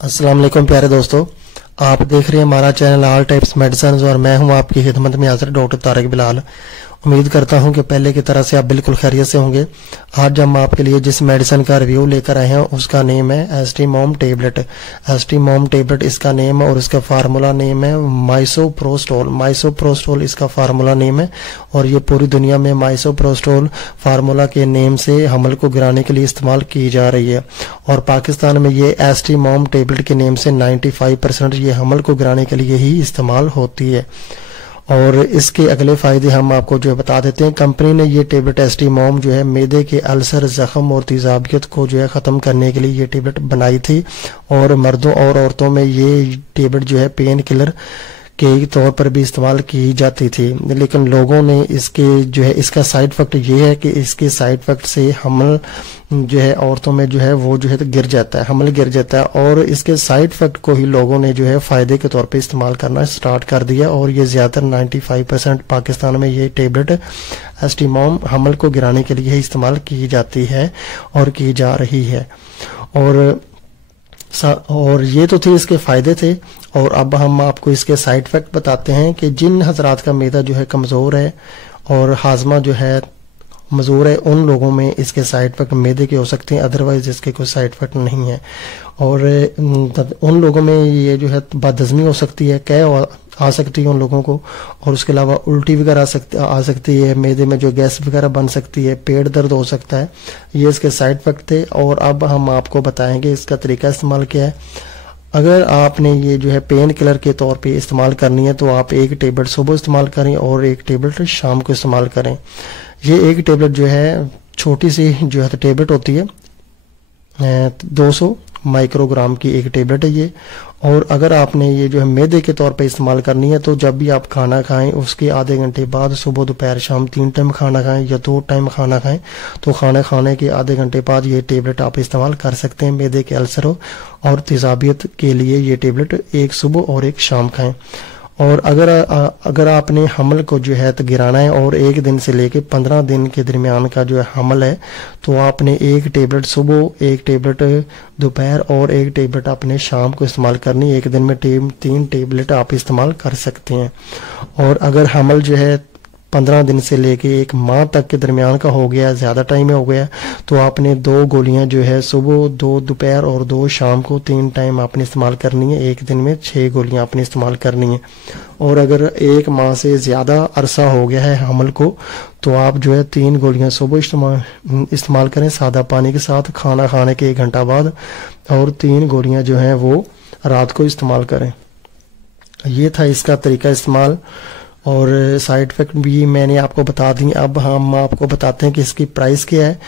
अस्सलाम वालेकुम प्यारे दोस्तों, आप देख रहे हैं हमारा चैनल ऑल टाइप्स मेडिसिन और मैं हूं आपकी खिदमत में हाजिर डॉक्टर तारिक बिलाल। उम्मीद करता हूं कि पहले की तरह से आप बिल्कुल खैरियत से होंगे। आज हम आपके लिए जिस मेडिसिन का रिव्यू लेकर आए हैं उसका नेम है एस्टीमोम टेबलेट। एस्टीमोम टेबलेट इसका नेम है और इसका फार्मूला नेम है माइसोप्रोस्टोल। माइसोप्रोस्टोल इसका फार्मूला नेम है और ये पूरी दुनिया में माइसोप्रोस्टोल फार्मूला के नेम से हमल को गिराने के लिए इस्तेमाल की जा रही है और पाकिस्तान में ये एस्टीमोम टेबलेट के नेम से 95% ये हमल को गिराने के लिए ही इस्तेमाल होती है। और इसके अगले फायदे हम आपको जो है बता देते हैं। कंपनी ने ये टेबलेट एस्टीमोम जो है मैदे के अल्सर, जख्म और तेजाबियत को जो है ख़त्म करने के लिए ये टेबलेट बनाई थी और मर्दों और औरतों में ये टेबलेट जो है पेन किलर के तौर पर भी इस्तेमाल की जाती थी। लेकिन लोगों ने इसका साइड इफेक्ट ये है कि इसके साइड इफेक्ट से हमल जो है औरतों में जो है वो जो है तो गिर जाता है, हमल गिर जाता है और इसके साइड इफेक्ट को ही लोगों ने जो है फायदे के तौर पे इस्तेमाल करना स्टार्ट कर दिया और ये ज्यादातर 95% पाकिस्तान में ये टेबलेट एस्टीमोम हमल को गिराने के लिए इस्तेमाल की जाती है और की जा रही है। और ये तो थे इसके फायदे थे और अब हम आपको इसके साइड इफेक्ट बताते हैं कि जिन हजरात का मैदा जो है कमजोर है और हाजमा जो है मजबूर है उन लोगों में इसके साइड इफेक्ट मैदे के हो सकते हैं, अदरवाइज इसके कोई साइड इफेक्ट नहीं है। और उन लोगों में ये जो है बदहजमी हो सकती है, कै आ सकती है उन लोगों को और उसके अलावा उल्टी वगैरह आ सकती है, मैदे में जो गैस वगैरह बन सकती है, पेट दर्द हो सकता है। ये इसके साइड इफेक्ट थे और अब हम आपको बताएंगे इसका तरीका इस्तेमाल क्या है। अगर आपने ये जो है पेन किलर के तौर पे इस्तेमाल करनी है तो आप एक टेबलेट सुबह इस्तेमाल करें और एक टेबलेट शाम को इस्तेमाल करें। ये एक टेबलेट जो है छोटी सी जो है टेबलेट होती है, 200 माइक्रोग्राम की एक टेबलेट है ये। और अगर आपने ये जो है मैदे के तौर पे इस्तेमाल करनी है तो जब भी आप खाना खाएं उसके आधे घंटे बाद, सुबह दोपहर शाम 3 टाइम खाना खाएं या 2 टाइम खाना खाएं, तो खाना खाने के आधे घंटे बाद ये टेबलेट आप इस्तेमाल कर सकते हैं। मैदे के अल्सरों और तेजाबियत के लिए ये टेबलेट एक सुबह और एक शाम खाएं। और अगर आपने हमल को जो है तो गिराना है और 1 दिन से लेके 15 दिन के दरमियान का जो है हमल है तो आपने एक टेबलेट सुबह, एक टेबलेट दोपहर और एक टेबलेट आपने शाम को इस्तेमाल करनी। 1 दिन में 3 टेबलेट आप इस्तेमाल कर सकते हैं। और अगर हमल जो है 15 दिन से लेके 1 माह तक के दरमियान का हो गया, ज्यादा टाइम हो गया, तो आपने 2 गोलियां जो है सुबह, 2 दोपहर और 2 शाम को 3 टाइम आपने इस्तेमाल करनी है। 1 दिन में 6 गोलियां आपने इस्तेमाल करनी है। और अगर 1 माह से ज्यादा अरसा हो गया है हमल को तो आप जो है 3 गोलियां सुबह इस्तेमाल करें सादा पानी के साथ खाना खाने के 1 घंटा बाद और 3 गोलियां जो है वो रात को इस्तेमाल करें। ये था इसका तरीका इस्तेमाल और साइड इफेक्ट भी मैंने आपको बता दी। अब हम आपको बताते हैं कि इसकी प्राइस क्या है।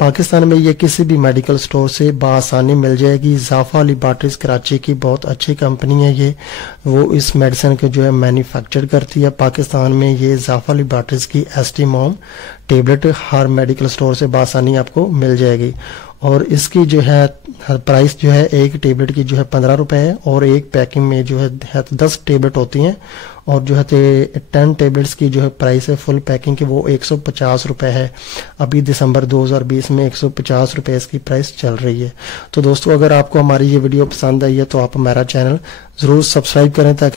पाकिस्तान में ये किसी भी मेडिकल स्टोर से बआसानी मिल जाएगी। ज़ाफ़ा लैबोरेटरीज कराची की बहुत अच्छी कंपनी है ये, वो इस मेडिसिन को जो है मैन्युफैक्चर करती है पाकिस्तान में। ये ज़ाफ़ा लैबोरेटरीज की एस्टीमोम टेबलेट हर मेडिकल स्टोर से बआसानी आपको मिल जाएगी और इसकी जो है प्राइस जो है एक टेबलेट की जो है 15 रुपए है और एक पैकिंग में जो है 10 टेबलेट होती हैं और जो है 10 टेबलेट्स की जो है प्राइस है फुल पैकिंग की वो 150 रुपए है। अभी दिसंबर 2020 में 150 रुपए इसकी प्राइस चल रही है। तो दोस्तों, अगर आपको हमारी ये वीडियो पसंद आई है तो आप हमारा चैनल जरूर सब्सक्राइब करें ताकि